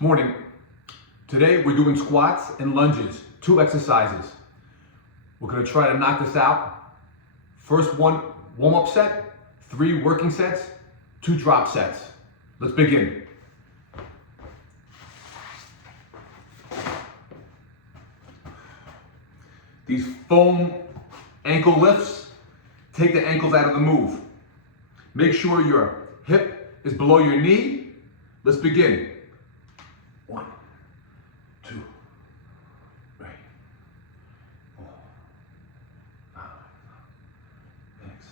Morning. Today we're doing squats and lunges, 2 exercises. We're going to try to knock this out. First one, warm-up set, 3 working sets, 2 drop sets. Let's begin. These foam ankle lifts, take the ankles out of the move. Make sure your hip is below your knee. Let's begin. 1, 2, 3, 4, 5, 6,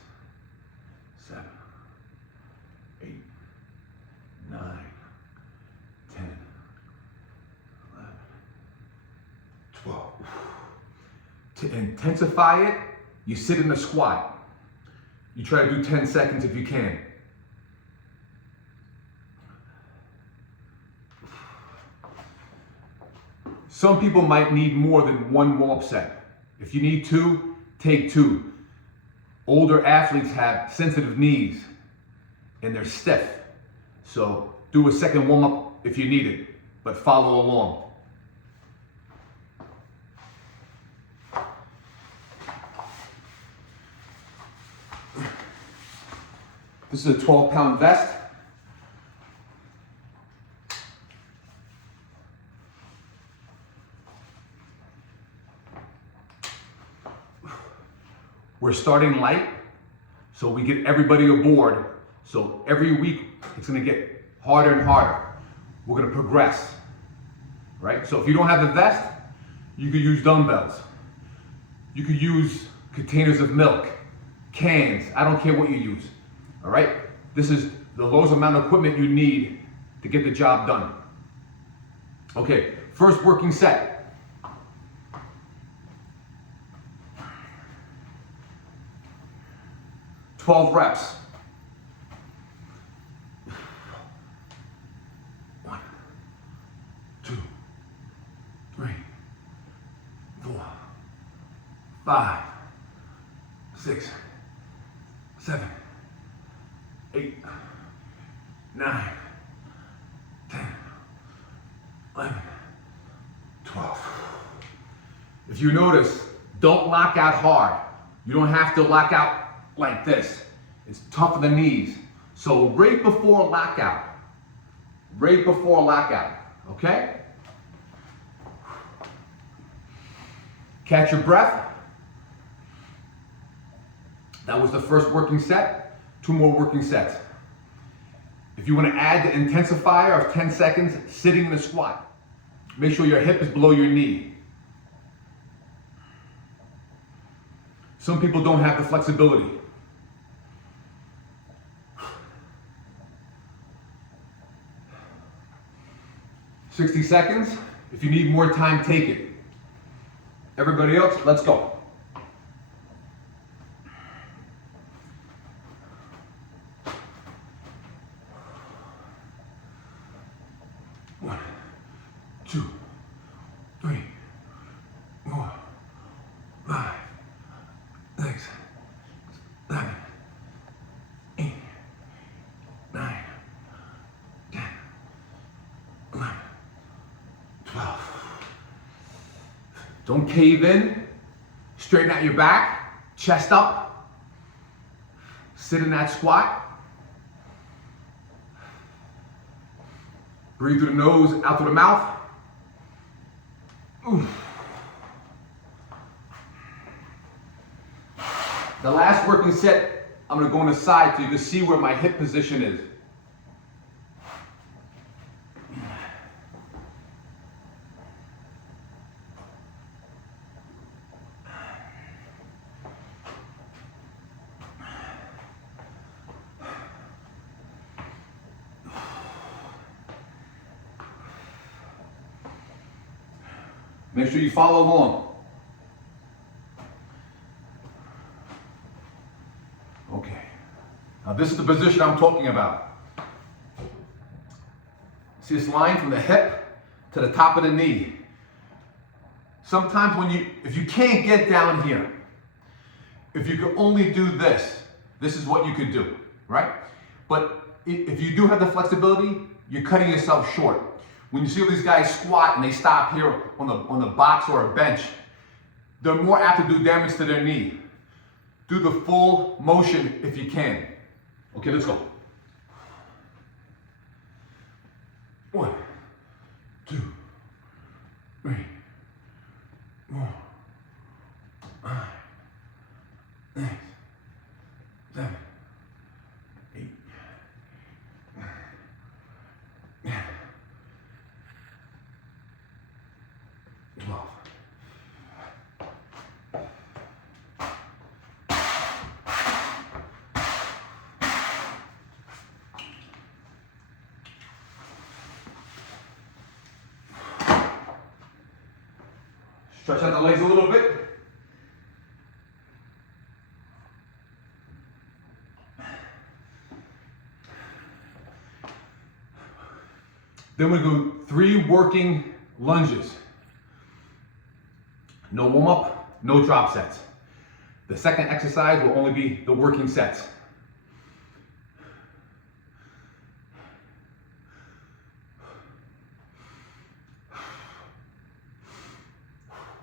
7, 8, 9, 10, 11, 12. To intensify it, you sit in a squat. You try to do 10 seconds if you can. Some people might need more than 1 warm-up set. If you need 2, take 2. Older athletes have sensitive knees and they're stiff. So do a second warm-up if you need it, but follow along. This is a 12-pound vest. We're starting light, so we get everybody aboard. So every week, it's gonna get harder and harder. We're gonna progress, right? So if you don't have the vest, you could use dumbbells. You could use containers of milk, cans, I don't care what you use, all right? This is the lowest amount of equipment you need to get the job done. Okay, first working set. 12 reps. 1, 2, 3, 4, 5, 6, 7, 8, 9, 10, 11, 12. If you notice, don't lock out hard. You don't have to lock out like this. It's tough for the knees. So right before lockout, okay? Catch your breath. That was the first working set. 2 more working sets. If you want to add the intensifier of 10 seconds sitting in a squat, make sure your hip is below your knee. Some people don't have the flexibility. "60 seconds. If you need more time, take it. Everybody else, let's go. One, 2, 3, 4, 5, 6, 7, 8, 9, 10, 11, 12. Don't cave in. Straighten out your back, chest up. Sit in that squat. Breathe through the nose, out through the mouth. Oof. The last working set, I'm gonna go on the side so you can see where my hip position is. Make sure you follow along. Okay. Now this is the position I'm talking about. See this line from the hip to the top of the knee. Sometimes if you can't get down here, if you could only do this, this is what you could do, right? But if you do have the flexibility, you're cutting yourself short. When you see all these guys squat and they stop here on the box or a bench, they're more apt to do damage to their knee. Do the full motion if you can. Okay, let's go. 1, 2, 3, 4, 5, 6, 7, 8, 9, 12. Stretch out the legs a little bit. Then we do 3 working lunges. No warm up, no drop sets. The second exercise will only be the working sets.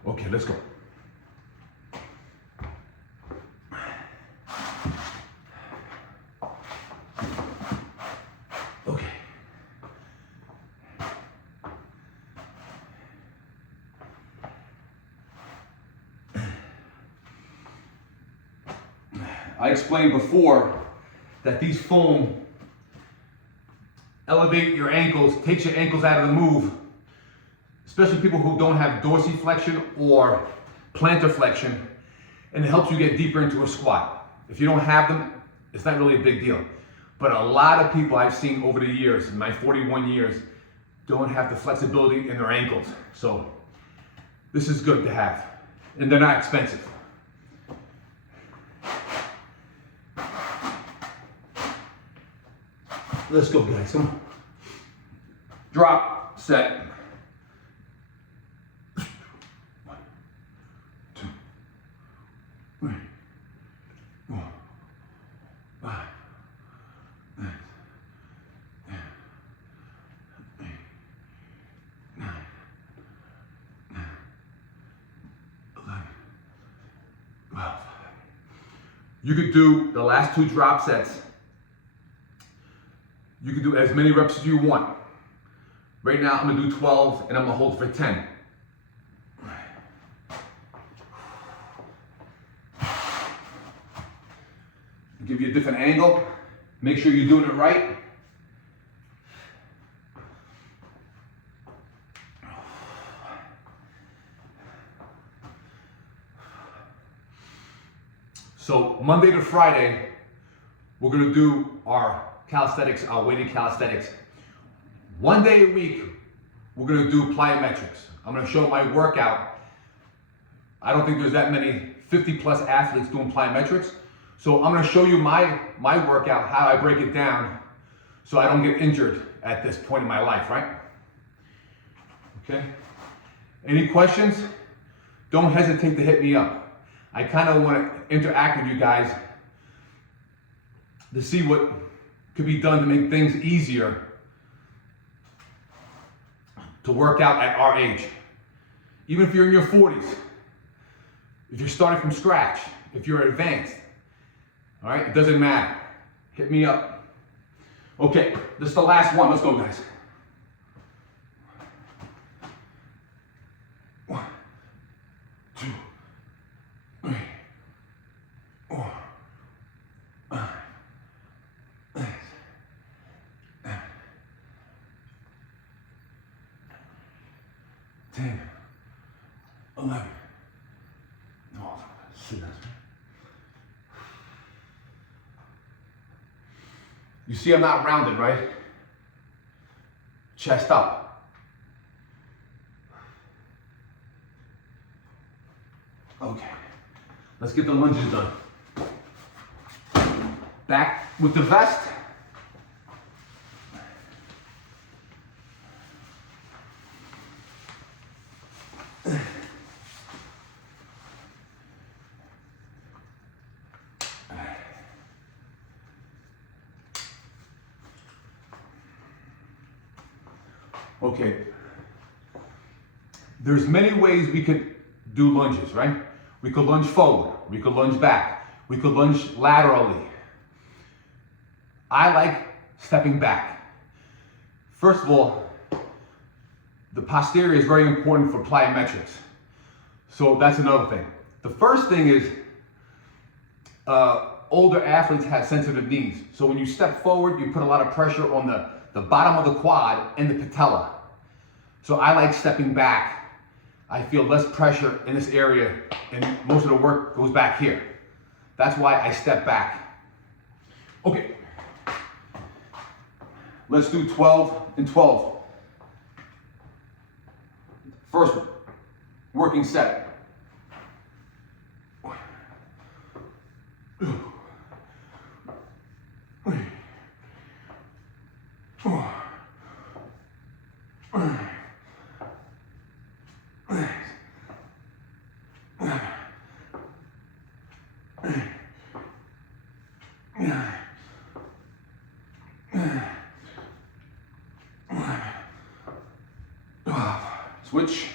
Okay, let's go. Okay. I explained before that these foam elevate your ankles, takes your ankles out of the move, especially people who don't have dorsiflexion or plantar flexion, and it helps you get deeper into a squat. If you don't have them, it's not really a big deal. But a lot of people I've seen over the years, in my 41 years, don't have the flexibility in their ankles. So this is good to have, and they're not expensive. Let's go, guys, come on. Drop, set. 1, 2, 3, 4, 5, 6, 7, 8, 9, 10, 11, 12. You could do the last 2 drop sets. You can do as many reps as you want. Right now, I'm gonna do 12 and I'm gonna hold for 10. Give you a different angle. Make sure you're doing it right. So Monday to Friday, we're gonna do our calisthenics, our weighted calisthenics. One day a week, we're gonna do plyometrics. I'm gonna show my workout. I don't think there's that many 50+ athletes doing plyometrics. So I'm gonna show you my workout, how I break it down so I don't get injured at this point in my life, right? Okay? Any questions? Don't hesitate to hit me up. I kind of want to interact with you guys to see what could be done to make things easier to work out at our age. Even if you're in your 40s, if you're starting from scratch, if you're advanced, all right, it doesn't matter. Hit me up. Okay, this is the last one. Let's go, guys. 1, 2, 3, 4, 5, 6, 7, 10, 11, 12, 13. You see I'm not rounded, right? Chest up. Okay, let's get the lunges done. Back with the vest. Okay. There's many ways we could do lunges, right? We could lunge forward, we could lunge back, we could lunge laterally. I like stepping back. First of all, the posterior is very important for plyometrics. So that's another thing. The first thing is older athletes have sensitive knees. So when you step forward, you put a lot of pressure on the bottom of the quad and the patella. So I like stepping back. I feel less pressure in this area and most of the work goes back here. That's why I step back. Okay. Let's do 12 and 12. First working set. Switch.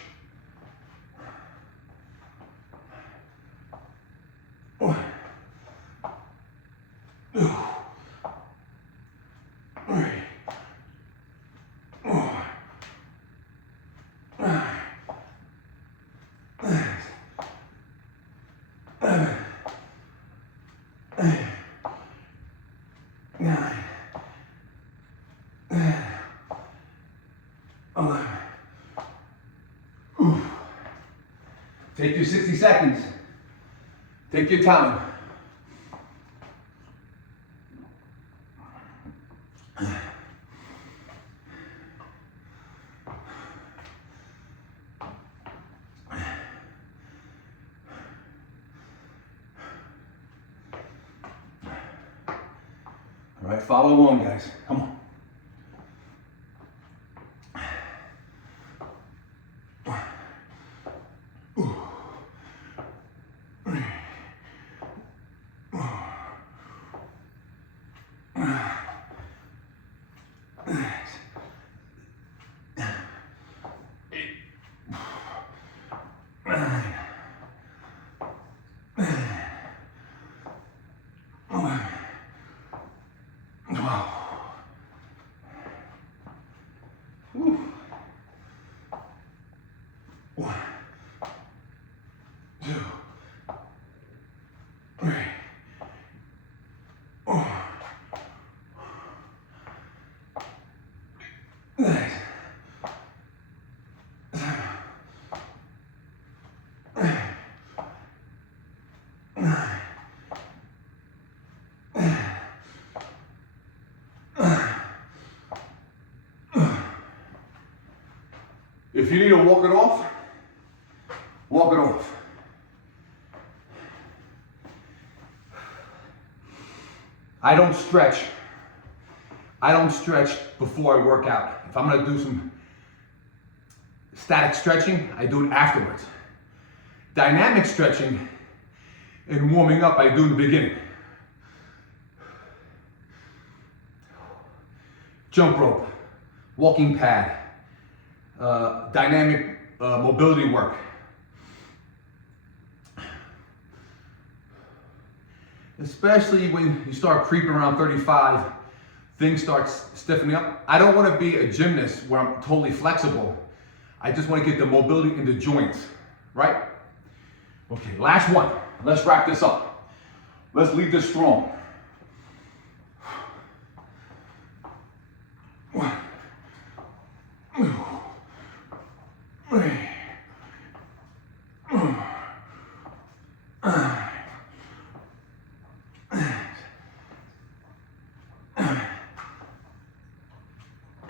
Take your 60 seconds. Take your time. All right, follow along, guys. Come on. One, two, three, four, six, 7, 8, 9, 10. If you need to walk it off, walk it off. I don't stretch. I don't stretch before I work out. If I'm gonna do some static stretching, I do it afterwards. Dynamic stretching and warming up, I do in the beginning. Jump rope, walking pad, dynamic mobility work. Especially when you start creeping around 35, things start stiffening up. I don't want to be a gymnast where I'm totally flexible. I just want to get the mobility in the joints, right? Okay, last one. Let's wrap this up. Let's leave this strong. 1, 2, 3, 4, 5,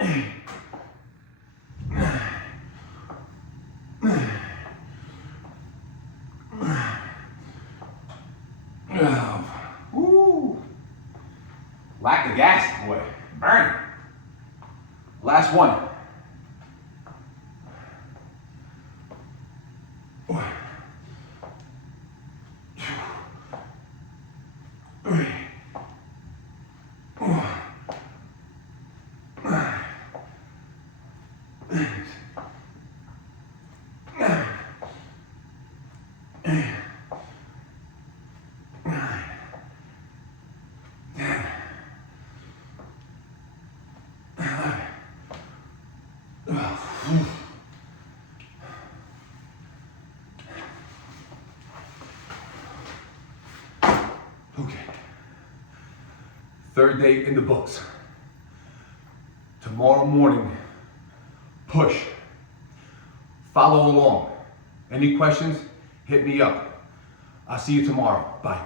8, 9, 12. Woo! Lack the gas, boy. Burn. Last one. 1, 2, 3, 4, 5, Okay. Third day in the books. Tomorrow morning, push. Follow along. Any questions? Hit me up. I'll see you tomorrow. Bye.